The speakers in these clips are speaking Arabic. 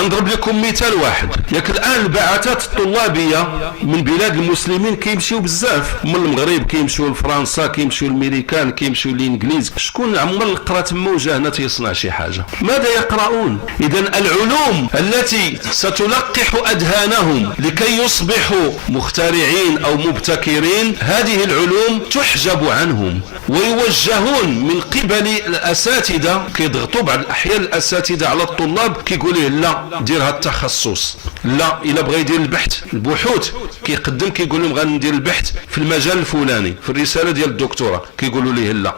غنضرب لكم مثال واحد. ياك الان البعثات الطلابيه من بلاد المسلمين كيمشيو بزاف، من المغرب كيمشيو لفرنسا، كيمشيو للامريكان، كيمشيو للانجليز. شكون عمر قرا تما وجا هنا تيصنع شي حاجه؟ ماذا يقرؤون؟ اذا العلوم التي ستلقح اذهانهم لكي يصبحوا مخترعين او مبتكرين، هذه العلوم تحجب عنهم ويوجهون من قبل الاساتذه. كيضغطوا بعض الاحيان الاساتذه على الطلاب، كيقول له لا دير هذا التخصص، لا الا بغى يدير البحوث كيقدم كيقول لهم غندير البحث في المجال الفلاني في الرساله ديال الدكتوراه، كيقولوا ليه لا،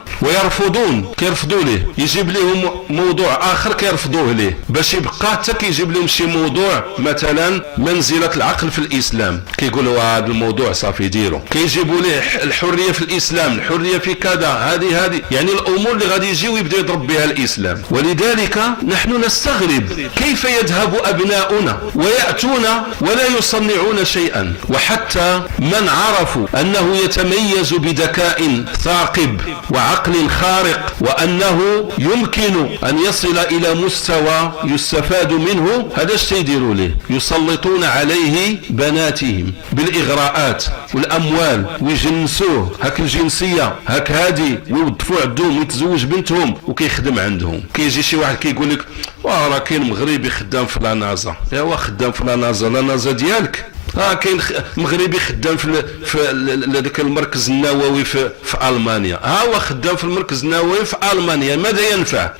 كيرفضوا ليه. يجيب لهم موضوع اخر كيرفضوه ليه، باش يبقى حتى كيجيب لهم شي موضوع مثلا منزله العقل في الاسلام، كيقولوا هذا الموضوع صافي ديروا. كيجيبوا ليه الحريه في الاسلام، الحريه في كذا، هذه يعني الامور اللي غادي يجي ويبدا يضرب بها الاسلام. ولذلك نحن نستغرب كيف يذهب ابناؤنا وياتون ولا يصنعون شيئا. وحتى من عرفوا انه يتميز بذكاء ثاقب وعقل خارق، وانه يمكن ان يصل الى مستوى يستفاد منه، هذا اش يديروا له؟ يسلطون عليه بناتهم بالاغراءات والاموال ويجنسوه، هاك الجنسيه هاك هادي، ويوظفوا عندهم ويتزوج بنتهم وكيخدم عندهم. كيجي شي واحد كيقول لك راه كاين مغربي خدام في لانازا. ايوا خدام في لانازا ديالك. كاين مغربي خدام في هذاك المركز النووي في المانيا. هو خدام في المركز النووي في المانيا. ماذا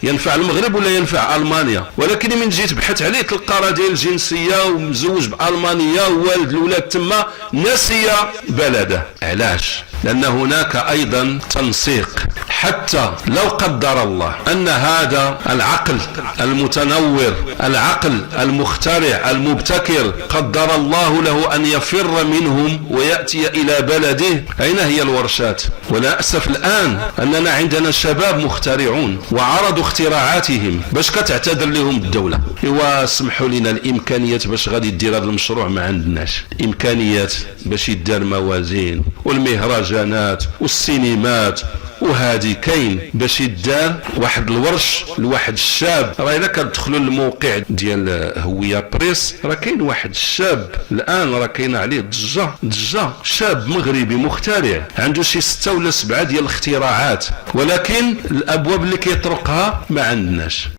ينفع المغرب ولا ينفع المانيا؟ ولكن من جيت تبحث عليه تلقى راه ديال الجنسيه ومزوج بالمانيا ووالد الاولاد تما، نسي بلده. علاش؟ لان هناك ايضا تنسيق. حتى لو قدر الله ان هذا العقل المتنور، العقل المخترع المبتكر، قدر الله له ان يفر منهم وياتي الى بلده، اين هي الورشات؟ ولا اسف الان اننا عندنا شباب مخترعون وعرضوا اختراعاتهم، باش كتعتذر لهم الدوله؟ ايوا سمحوا لنا الامكانيات باش غادي دير هذا المشروع ما عندناش. الامكانيات باش يدار موازين والمهرجانات والسينمات وهذه كاين باش يدار واحد الورش لواحد الشاب. راه الا كتدخلوا للموقع ديال هويه بريس راه كاين واحد الشاب الان راه كاين عليه ضجه، شاب مغربي مخترع عنده شي 6 ولا 7 ديال الاختراعات، ولكن الابواب اللي كيطرقها ما عندناش.